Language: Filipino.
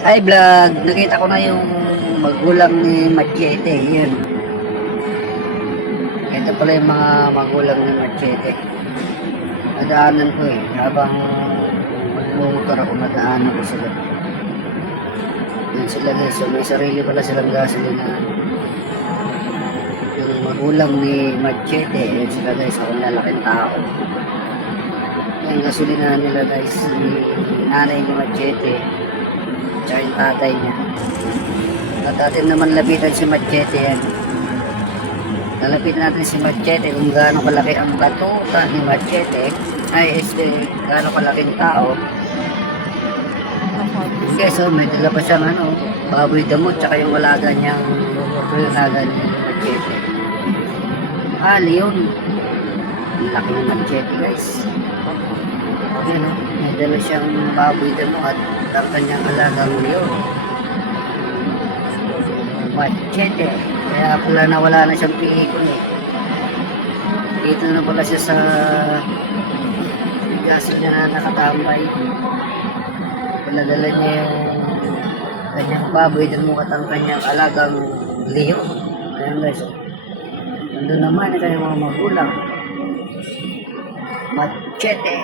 Hi vlog, nakita ko na yung magulang ni Machete, yun. Ito pala yung mga magulang ni Machete. Nadaanan ko eh, habang magmumotor ako, nadaanan ko sila. Yun sila guys, so may sarili pala silang gasolina. Yung magulang ni Machete, yun sila guys, ako lalaking tao. Yung gasolina nila guys, ni nanay ni Machete, tatay niya. At atin naman lapitan si Machete yan. Lalapitan natin si Machete kung gaano kalaki ang batuta ni Machete. Ay, este, gaano kalaking tao. Okay, so may dala pa siyang ano, baboy damot, tsaka yung alaga niyang, alaga ni Machete. Ah, leon. Ang laki ng Machete, guys. Okay, no? May dala siyang baboy damot at ang kanyang alagang leon. Machete. Kaya pala nawala na siyang pihikon eh. Dito na pala siya sa gaso niya na nakatambay. Pinadala niya yung kanyang baboy din mo at ang kanyang alagang liyo. Ayan guys. Nandun naman ang kanyang mga magulang. Machete.